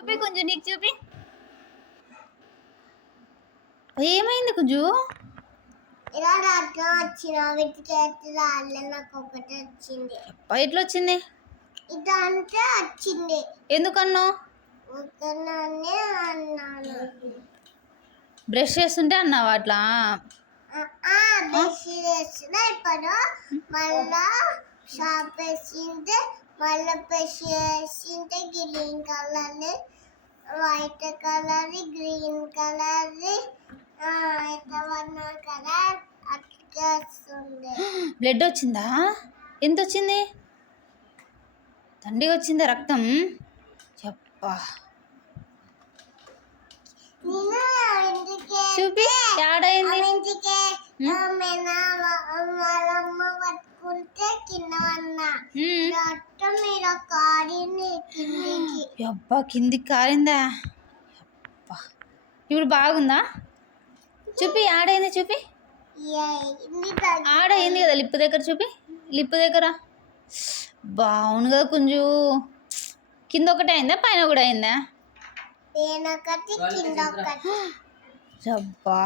చూపి కొంచెం, నీకు చూపి. ఏమైంది కొంచెం? ఇలా రాత్రి వచ్చిన నాకు ఒకటి వచ్చింది. ఎట్లా వచ్చింది? ఇదంతా వచ్చింది. ఎందుకన్నావు? అన్నాను. బ్రష్ చేస్తుంటే అన్నావా అట్లా? బ్రష్ చేస్తున్నా. ఇప్పుడు మళ్ళా షాప్ వేసింటే మళ్ళీ బ్రష్ చేసింటే green colour, white colour, green colour, colour అట్లా వస్తుంది. బ్లడ్ వచ్చిందా? ఎంత వచ్చింది? తండ్రి వచ్చిందా రక్తం? చెప్పా చూపి ఏడైంది? పట్టుకుంటే కింద రక్తం మీద కారింది కిందికి. అబ్బా కిందికి కారిందా? ఇప్పుడు బాగుందా? చూపి ఆడైంది చూపి. ఆడైంది కదా లిప్పు దగ్గర చూపి. లిప్పు దగ్గర బాగుంది కదా కొంచెం. కింద ఒకటి అయిందా పైన కూడా అయిందా? కింద ఒకటి. అబ్బా